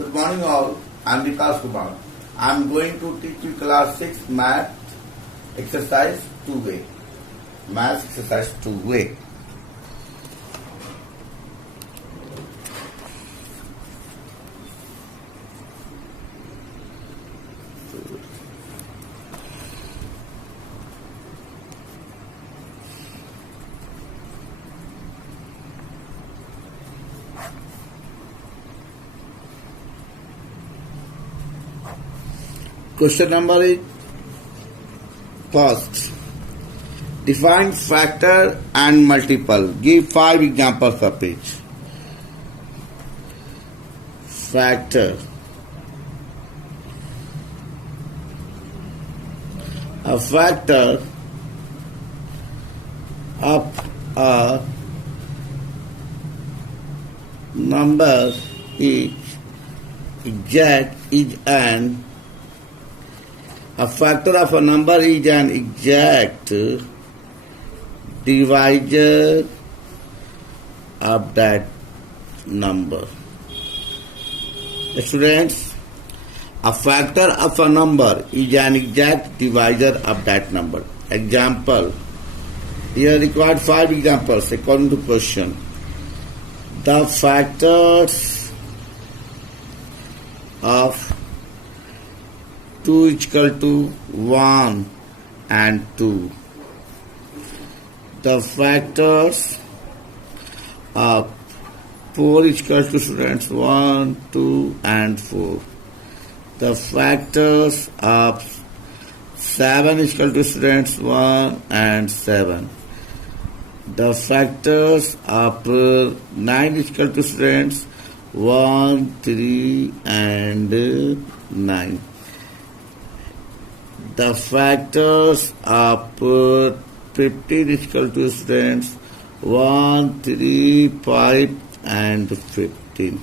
Good morning all. I am Vikas Kumar. I am going to teach you class 6 math exercise 2A. Math exercise 2A. Question number is first. Define factor and multiple. Give 5 examples of each. Factor. A factor of a number is exact is an A factor of a number is an exact divisor of that number. Students, a factor of a number is an exact divisor of that number. Example, here required 5 examples according to question. The factors of 2 is equal to 1 and 2. The factors of 4 is equal to students 1, 2 and 4. The factors of 7 is equal to students 1 and 7. The factors of 9 is equal to students 1, 3 and 9. The factors of 15 is equal to students 1, 3, 5 and 15.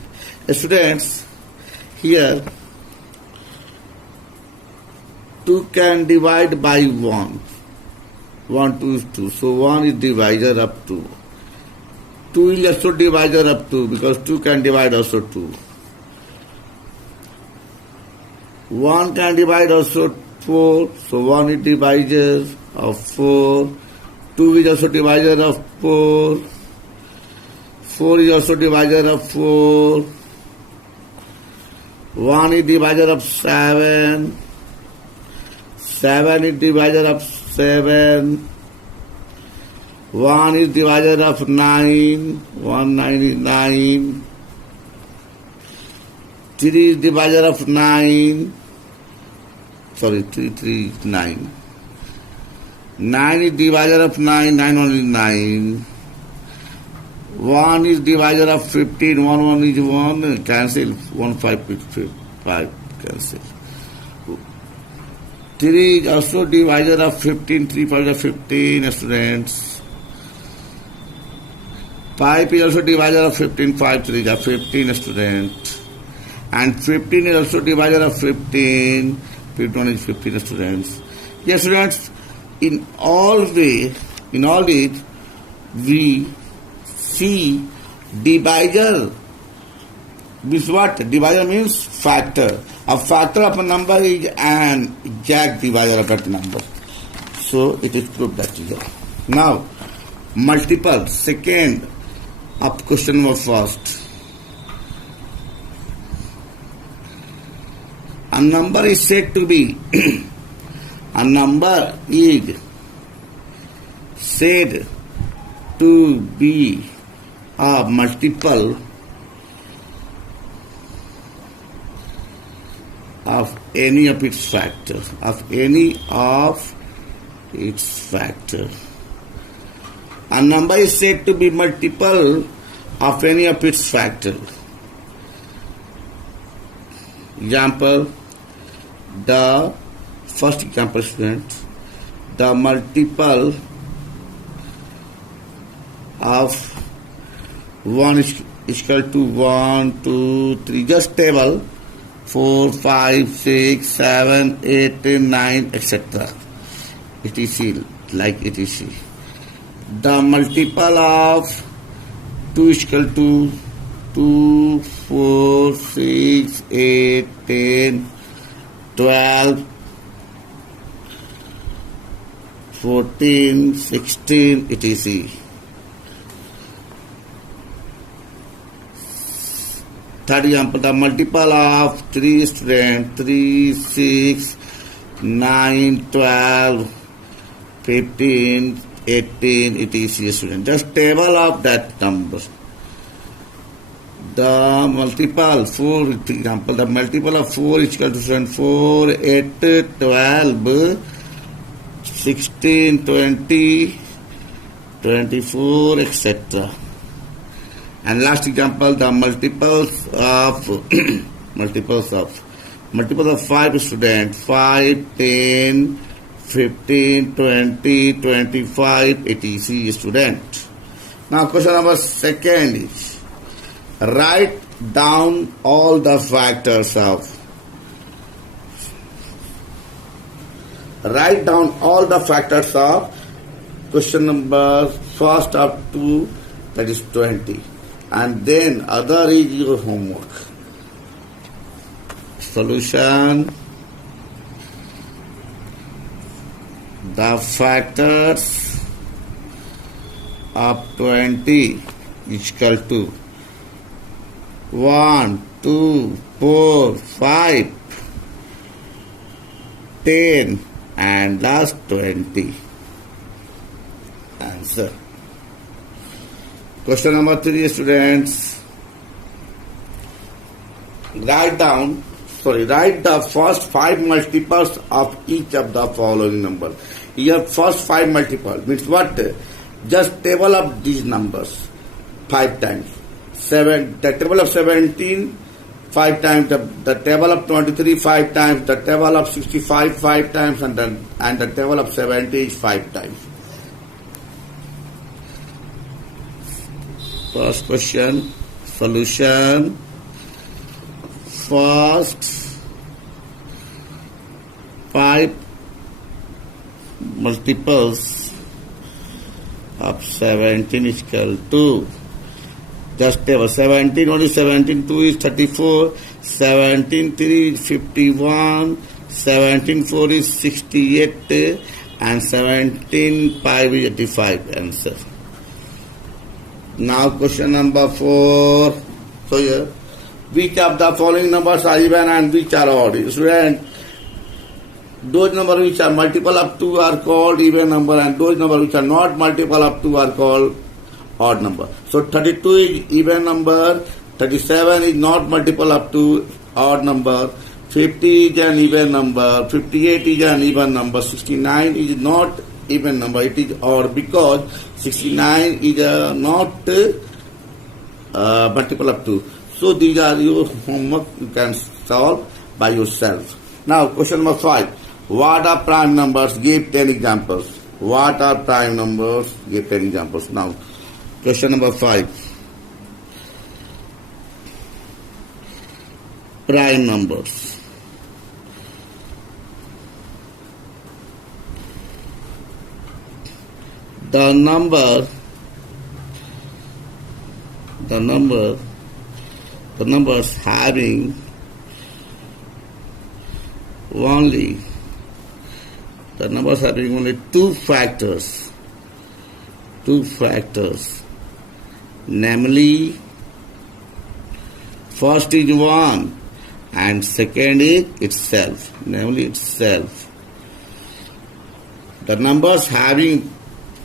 Students, here 2 can divide by 1. 1, 2 is 2. So 1 is divisor of 2. 2 is also divisor of 2 because 2 can divide also 2. 1 can divide also 4, so 1 is divisor of 4, 2 is also divisor of 4, 4 is also divisor of 4, 1 is divisor of 7, 7 is divisor of 7, 1 is divisor of 9, 1 9 is 9, 3 is divisor of 9, 3 is 9. 9 is divisor of 9, 9 1 is 9. 1 is divisor of 15, 1 1 is 1, cancel, 1 5 is 5, cancel. 3 is also divisor of 15, 3 5 is 15, students. 5 is also divisor of 15, 5 3 is 15, students. And 15 is also divisor of 15, 15 is 15 students. Yes, students, in all these, we see divisor. Means what? Divisor means factor. A factor of a number is an exact divisor of that number. So it is proved that is all. Now, multiple. Second of question number first. A number is said to be a number is said to be a multiple of any of its factors. A number is said to be multiple of any of its factors. Example, the first example, students, the multiple of 1 is equal to 1, 2, 3, just table 4, 5, 6, 7, 8, 9, etc. etc. like etc. The multiple of 2 is equal to 2, 4, 6, 8, 10, 12, 14, 16, etc. Third example, the multiple of 3 students, 3, 6, 9, 12, 15, 18, etc. students. Just table of that number. The multiple, 4 example, the multiple of 4 is equal to 4, 8, 12, 16, 20, 24, etc. And last example, the multiples of 5 students, 5, 10, 15, 20, 25, etc. student. Now question number second is, write down all the factors of. Write down all the factors of question number first up to, that is 20. And then other is your homework. Solution. The factors of 20 is equal to 1, 2, 4, 5, 10 and last 20. Answer. Question number 3, students. Write the first 5 multiples of each of the following number. Here first 5 multiples means what? Just table up these numbers 5 times. The table of 17 5 times, the table of 23 5 times, the table of 65 5 times, and the table of 70 is 5 times. First question, solution. First 5 multiples of 17 is equal to, just table 17, only 17 2 is 34, 17 3 is 51, 17 4 is 68, and 17 5 is 85. Answer. Now question number 4. So here, which of the following numbers are even and which are odd? Student, those numbers which are multiple of 2 are called even number, and those numbers which are not multiple of 2 are called odd number. So 32 is even number, 37 is not multiple of 2, odd number, 50 is an even number, 58 is an even number, 69 is not even number, it is odd because 69 is not multiple of 2. So these are your homework, you can solve by yourself. Now question number 5. What are prime numbers? Give 10 examples. What are prime numbers? Give 10 examples. Now question number 5. Prime numbers. The numbers having only two factors, namely first is 1 and second is itself, namely itself. The numbers having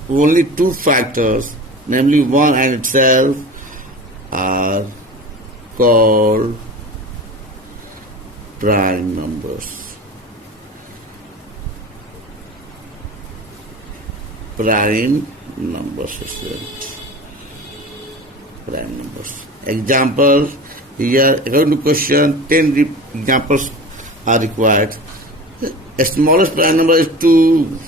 only two factors, namely 1 and itself, are called prime numbers. Prime numbers. Prime numbers. Example, here according to question 10 examples are required. The smallest prime number is 2,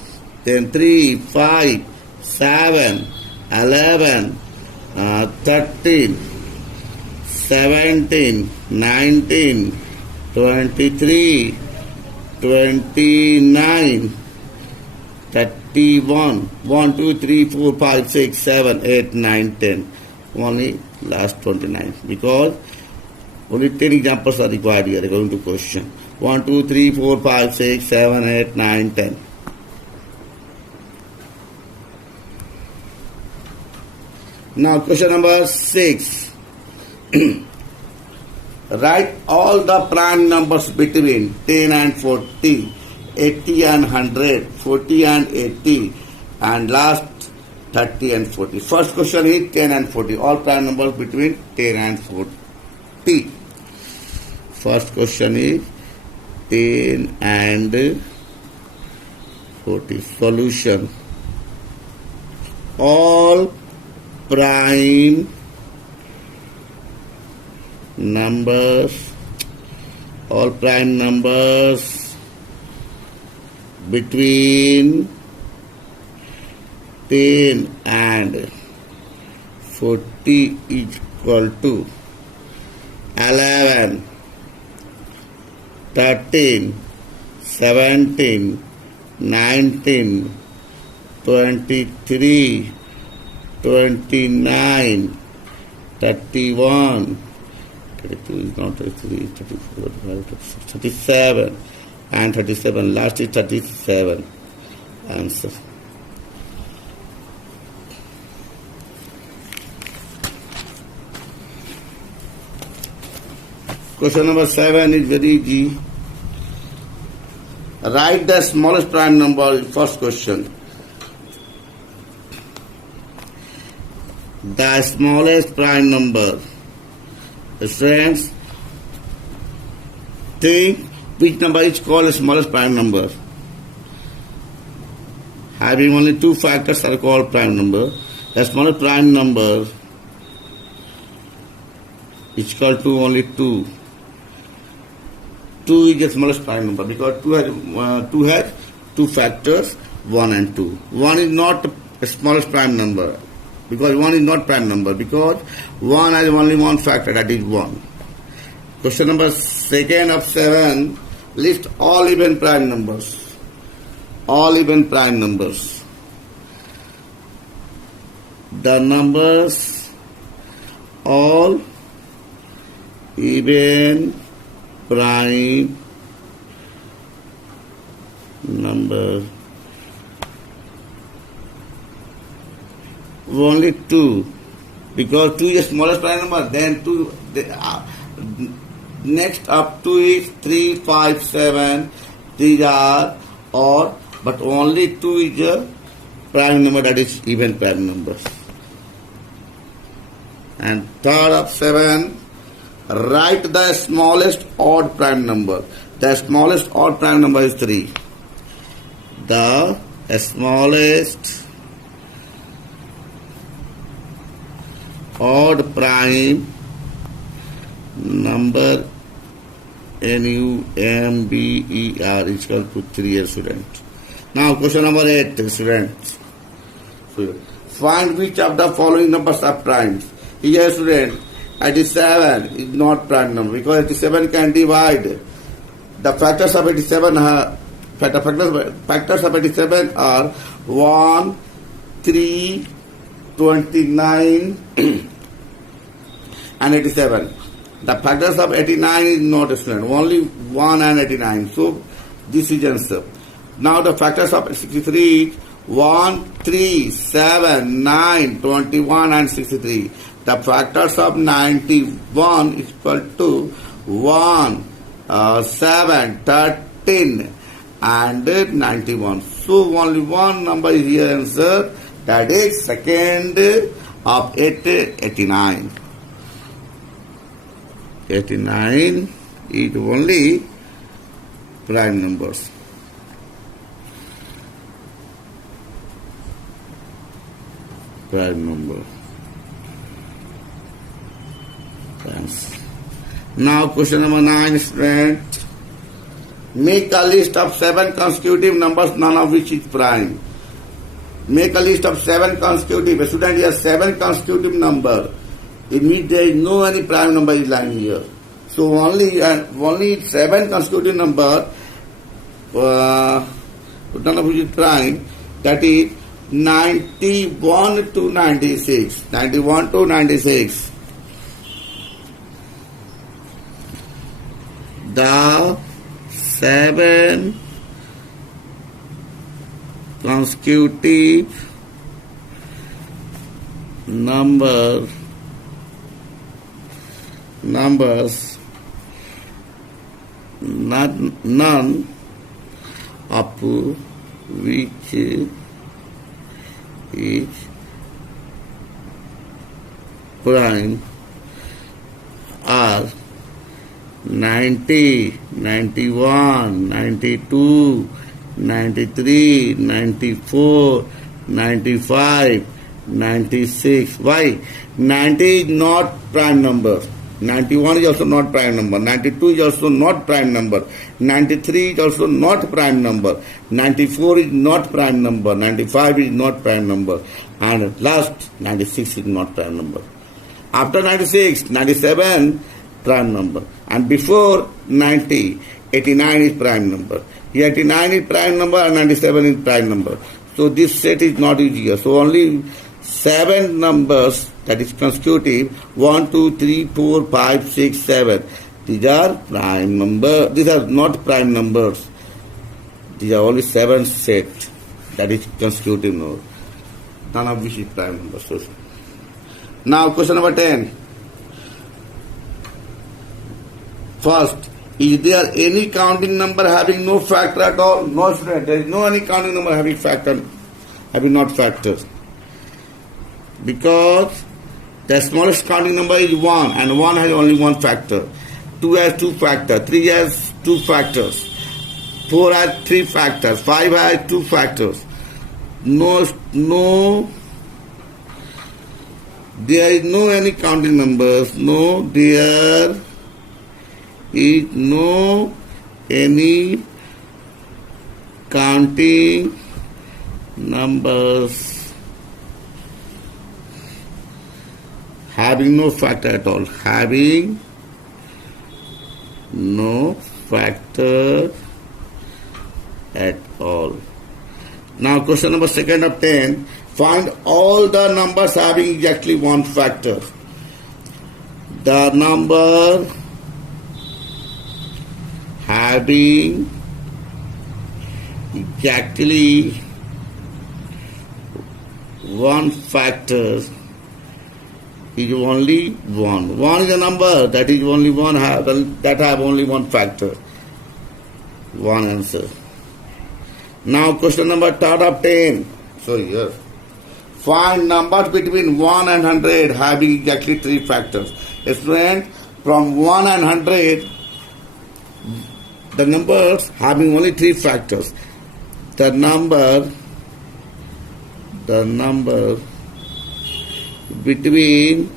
then 3, 5, 7, 11, 13, 17, 19, 23, 29, 31, 1, 2, 3, 4, 5, 6, 7, 8, 9, 10. Only last 29. Because Only 10 examples are required here according to question. 1, 2, 3, 4, 5, 6, 7, 8, 9, 10. Now question number 6. Write all the prime numbers between 10 and 40, 80 and 100, 40 and 80, and last 30 and 40. First question is 10 and 40. All prime numbers between 10 and 40. First question is 10 and 40. Solution. All prime numbers between 10 and 40 is equal to 11, 13, 17, 19, 23, 29, 31, 32 is not 33, 34, 35, 37, and 37. Last is 37. Answer. Question number 7 is very easy. Write the smallest prime number. First question. The smallest prime number. Friends, think which number is called the smallest prime number. Having only two factors are called prime number. The smallest prime number is equal to only 2. 2 is the smallest prime number because 2 has two factors, 1 and 2. 1 is not the smallest prime number because 1 is not prime number because 1 has only one factor, that is 1. Question number 2 of 7. List all even prime numbers. All even prime numbers. The numbers all even prime number. Only 2 because 2 is the smallest prime number. Then 2 next up 2 is 3, 5, 7. These are or but only 2 is a prime number, that is even prime numbers. And third of 7. Write the smallest odd prime number. The smallest odd prime number is 3. The smallest odd prime number NUMBER is equal to 3, student. Now question number 8, students. Find which of the following numbers are primes. Here, student, 87 is not prime number because 87 can divide. The factors of 87 are factors of 87 are 1, 3, 29 and 87. The factors of 89 is not a student, only 1 and 89. So this is answer. Now the factors of 63 1, 3, 7, 9, 21 and 63. The factors of 91 is equal to 1, 7, 13 and 91. So only one number is here answer, that is second of 89. 89 is only prime numbers. Prime number. Thanks. Now question number 9, student. Make a list of 7 consecutive numbers, none of which is prime. Make a list of 7 consecutive. Student, here 7 consecutive number, in which there is no any prime number is lying here. So only 7 consecutive number, none of which is prime. That is 91 to 96. 91 to 96. the 7 consecutive numbers none of which is prime are 90, 91, 92, 93, 94, 95, 96. Why? 90 is not prime number. 91 is also not prime number. 92 is also not prime number. 93 is also not prime number. 94 is not prime number. 95 is not prime number. And last, 96 is not prime number. After 96, 97 prime number. And before 90, 89 is prime number. 89 is prime number and 97 is prime number. So this set is not easier. So only 7 numbers, that is consecutive, 1, 2, 3, 4, 5, 6, 7. These are prime number. These are not prime numbers. These are only 7 sets, that is consecutive number. None of which is prime number. So, now question number 10. First, is there any counting number having no factor at all? No, student. There is no any counting number having factor, having not factors. Because the smallest counting number is 1, and 1 has only one factor. 2 has 2 factors. 3 has 2 factors. 4 has 3 factors. 5 has 2 factors. There is no any counting numbers. No, there is no any counting numbers having no factor at all. Having no factor at all. Now question number 2 of 10. Find all the numbers having exactly one factor. The number having exactly one factor is only 1. 1 is a number that is only one that have only one factor. One answer. Now question number 3 of 10. So here. Find numbers between 1 and 100 having exactly 3 factors. Student, from 1 and 100, the numbers having only 3 factors. The number between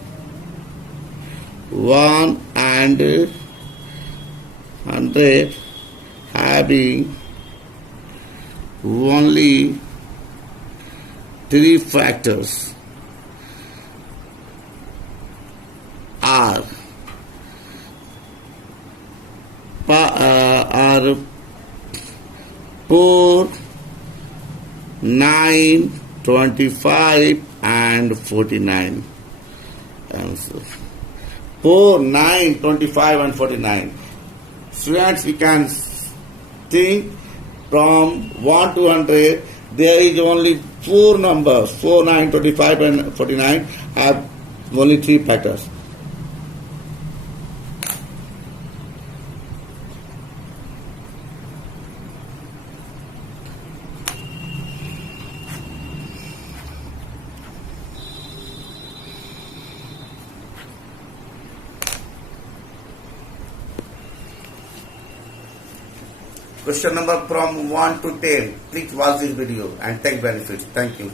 1 and 100 having only 3 factors are 4, 9, 25 and 49. Answer. 4, 9, 25 and 49. Students, we can think from 1 to 100, there is only 4 numbers, 4, 9, 25 and 49 have only 3 factors. Question number from 1 to 10. Please watch this video and take benefits. Thank you.